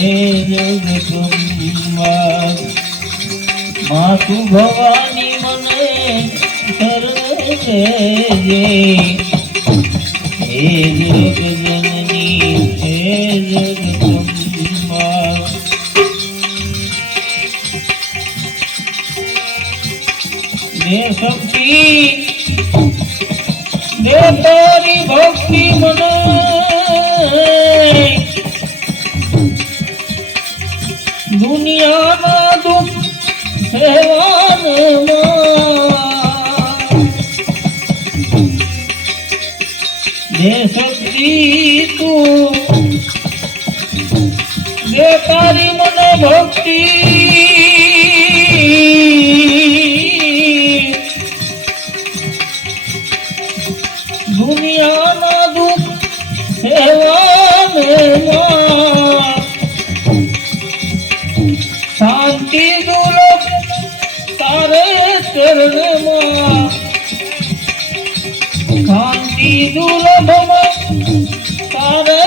જગદંબા માતું ભવાની મને શરણ લેજે હે જગજનની હે જગદંબા દે શક્તિ દે તારી ભક્તિ મને દુનિયાના દુઃખ સેવાનમાં દે શક્તિ તું દે તારી મને ભક્તિ દુનિયાના દુઃખ સેવામાં શાંતિ દુર્લભ તારે ચરણમાં શાંતિ દુર્લભમાં તારે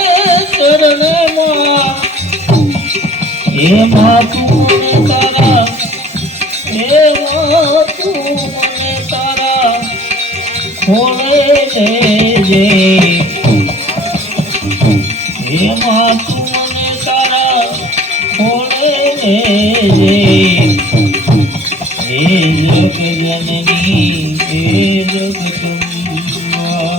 ચરણમાં એમાં તું મને તારા એમાં તું મને તારા ખોળે લેજે એમાં તું મને તારા ખોળે લેજે હે જગ જનની હે જગદંબા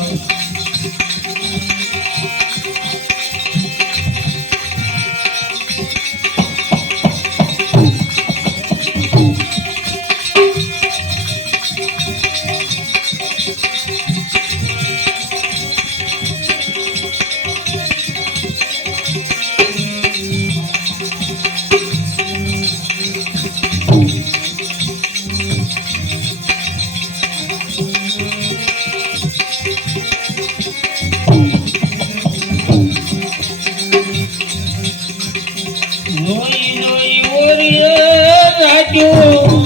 લોઈ લોઈ ઓરિયે રાખ્યું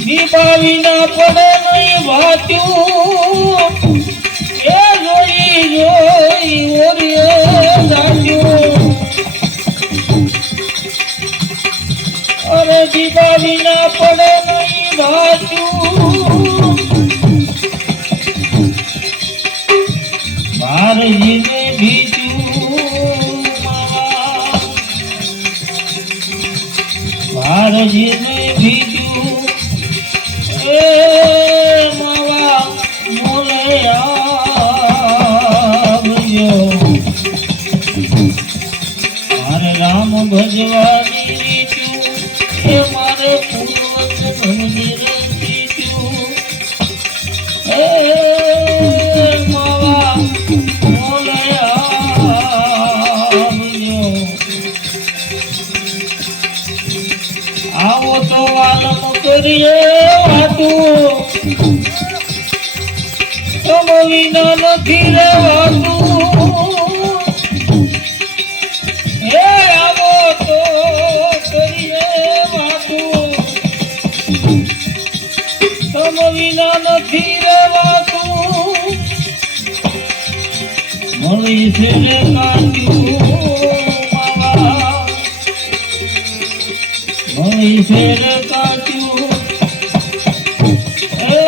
દીપાવીના પડે નહીં વાંચ્યું એ લોઈ લોઈ ઓરિયે રાખ્યું અરે દીપાવીના પડે નહીં વાંચ્યું બારજીને ભીજું બારજીને ભીજું એ માવા મોલે આવજો મારે રામ ભજવાની રીતું એ મારે પૂર્વજની રીતું એ માવા મોલે આવજો આવો તો આલમ કરીએ વાતું તમ વિના નથી રેવાતું હે આવો તો કરીએ વાતું તમ વિના નથી રેવાતું મળી છે કાંટ્યું માવા મળી છે કાંટ્યું એ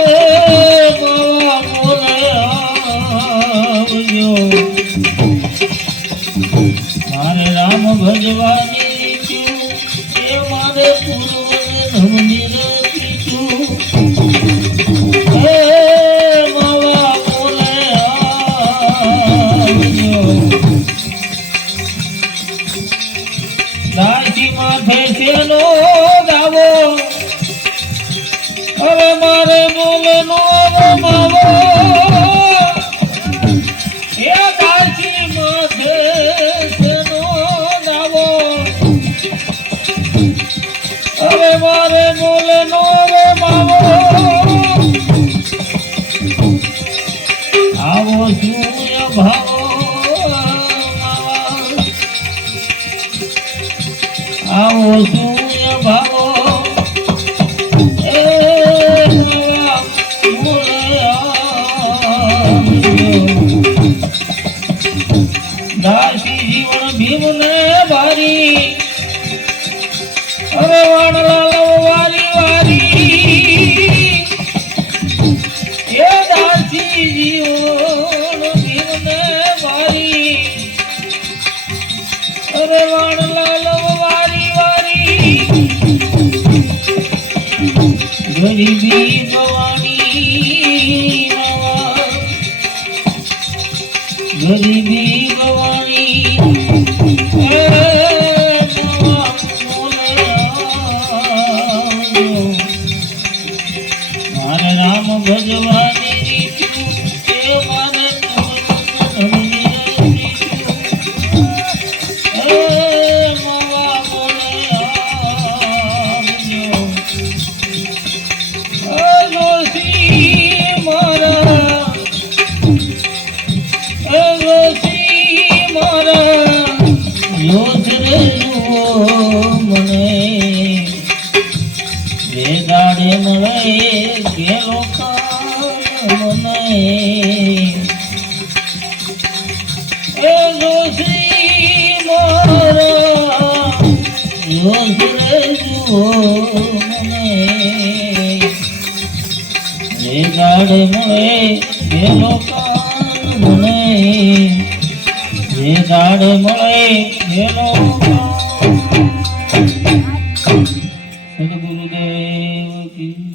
માવા મોલે આવજો મારે રામ ભજવાની રીતું એ મારે પૂર્વને ધમની રીતું એ માવા મોલે આવજો દાસી માથે શેનો ગાવો હવે મારે મોલે નો માવો એ દાસી માથે શેનો ગાવો હવે મારે મોલે નો માવો આવો સૂર્ય ભાવો આવો સૂર્ય ભાવો એ માવા મોલે આવજો દાસી જીવન ભીમને ભારી હવે વાણલા વારી વારી એ દાસી જીવન ભીમને ભારી હવે વાણલા વારી વારી ગરીબી ગવાણી નવા ગરીબી ગવાણી નવા મોલે આવજો મારે રામ ભજવાની રીત્યું એ મારે સદગુરુદેવ કી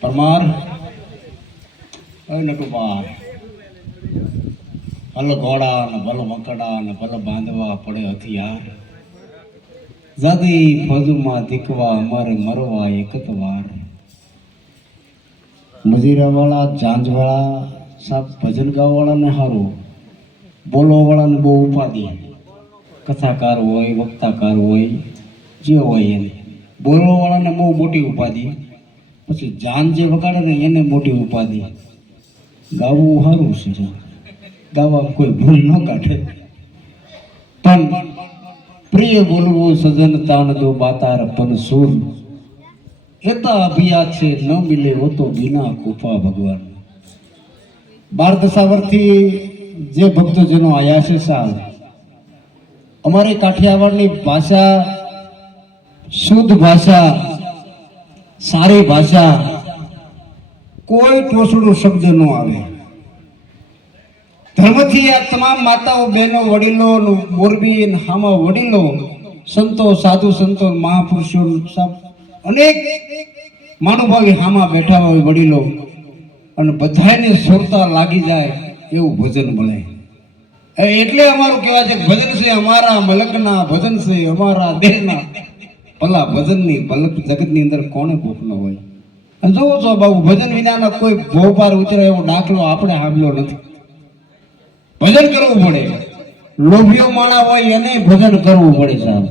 પરમાર નટુબા ભલ ઘોડા ને ભલ મકડા ને ભલ બાંધવા પડે હથિયાર જાદી ફોજમાં દીકવા અમારે મરવા એક જ વાર મજીરાવાળા જાંજવાળા સાહેબ ભજન ગાવાવાળાને સારું બોલવાવાળાને બહુ ઉપાધિ કથાકાર હોય વક્તાકાર હોય જે હોય એને બોલવાવાળાને બહુ મોટી ઉપાધિ પછી જાન જે વગાડે ને એને મોટી ઉપાધિ ગાવું સારું છે ગાવા કોઈ ભૂલ ન કાઢે પણ પ્રિય બોલવું સજન તાન દો બાતાર પન સુર એતા અભિયાત છે ન મિલે હો તો બિના કૃપા ભગવાન 12 વર્ષથી જે ભક્તજનો આયા છે સાહેબ અમારી કાઠિયાવાડની ભાષા શુદ્ધ ભાષા સારી ભાષા કોઈ ટોસડું શબ્દ ન આવે ધર્મથી આ તમામ માતાઓ બહેનો વડીલો મોરબી હામા વડીલો સંતો સાધુ સંતો મહાપુરુષો અનેક મહાનુભાવી હામા બેઠા હોય વડીલો અને બધાને સુરતા લાગી જાય એવું ભજન મળે એટલે અમારું કહેવાય છે ભજન છે અમારા મલકના ભજન છે અમારા દેહના ભલા ભજનની ભલક જગતની અંદર કોને ભૂખ ન હોય અને જોવો છો બાબુ ભજન વિનાનો કોઈ ભોપાર ઉતરે એવો દાખલો આપણે સાંભળ્યો નથી ભજન કરવું પડે લોભિયો માણા હોય એને ભજન કરવું પડે સાહેબ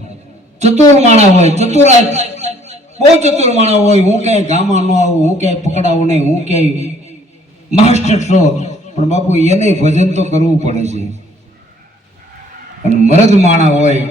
ચતુર માણા હોય ચતુરા બહુ ચતુર માણા હોય હું ક્યાંય ગામમાં ન આવું હું ક્યાંય પકડાવું નહીં હું ક્યાંય માસ્ટર છો પણ બાપુ એને ભજન તો કરવું પડે છે અને મરદ માણા હોય